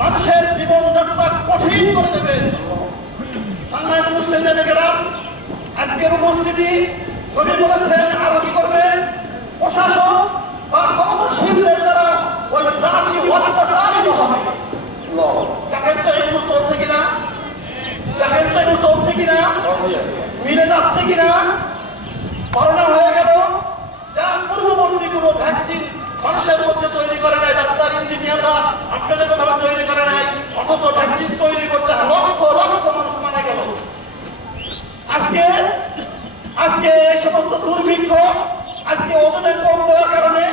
মানুষের জীবনযাত্রা কঠিন করে দেবে। সম্মানিত মুসলিমেরা, আজকের উপস্থিতি নবী বলেছেন আরো কি করবেন? প্রশাসন বা ক্ষমতাশীলদের দ্বারা ওই জাতি অত্যাচারিত হবে। দেখেন তো এগুলো চলছে কিনা, দেখেন তো এগুলো চলছে কিনা, মিলে যাচ্ছে কিনা। করোনা হয়ে গেল, যার পূর্ববর্তী কোনো ভ্যাকসিন মানুষের মধ্যে তৈরি করে নাই, ডাক্তার ইঞ্জিনিয়াররা আপনাদের কোথাও তৈরি করে নাই, অথচ ভ্যাকসিন তৈরি করতে লক্ষ লক্ষ মানুষ মারা গেল। আজকে এই সমস্ত দুর্ভিক্ষ, আজকে ওজনের কম দেওয়ার কারণে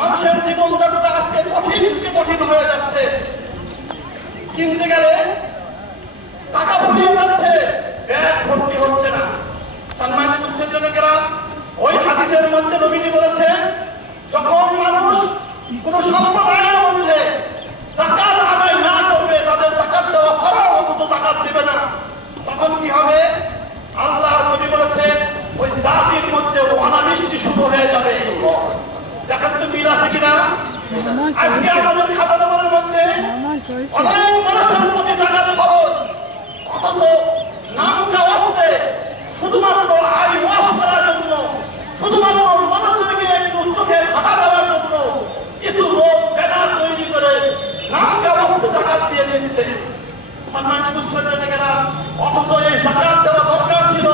মানুষের জীবনযাত্রা আজকে কঠিন হয়ে যাচ্ছে। কিনতে গেলে টাকা ফুরিয়ে যাচ্ছে, ব্যাগ ভর্তি হচ্ছে না। সম্মানিত মুসলিমেরা, ওই হাদিসের মধ্যে নবীজি বলেছেন, যখন মানুষ কোন সম্প্রদায়ের মধ্যে যাকাত আদায় না করবে, তাদের যাকাত দেওয়া ফরজ অথচ যাকাত দেবে না, তখন কি হবে? আল্লাহ নবী বলেছেন ওই জাতির মধ্যে অনাবৃষ্টি শুরু হয়ে যাবে। যাকাত তো মিল আছে কিনা? আজকে আমাদের খাতা দেওয়ার মধ্যে অনেক মানুষের প্রতি যাকাত ফরজ, অথচ নামটা আসছে শুধুমাত্র আয় ওয়াশ করার জন্য, শুধুমাত্র মানুষদেরকে একটু চোখে খাতা দেওয়ার জন্য কিছু লোক ব্যানার তৈরি করে নামটা আসতে যাকাত দিয়ে দিচ্ছে। সম্মানিত মুসলিমেরা, অথচ এই যাকাত দেওয়া দরকার ছিল,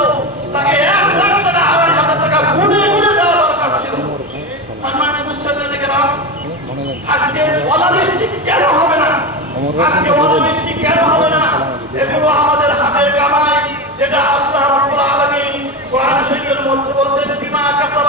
তাকে 1 লাখ টাকা 2,500 টাকা গুণে গুণে দেওয়া দরকার ছিল। সম্মানিত মুসলিমেরা, আজকে অনাবৃষ্টি কেন হবে না? আজকে অনাবৃষ্টি কেন হবে না? এগুলো আমাদের হাতের কামাই, যেটা আল্লাহ রাব্বুল আলামিন কোরআন শরীফের মধ্যে বলেছেন, বিমা কাসাবাত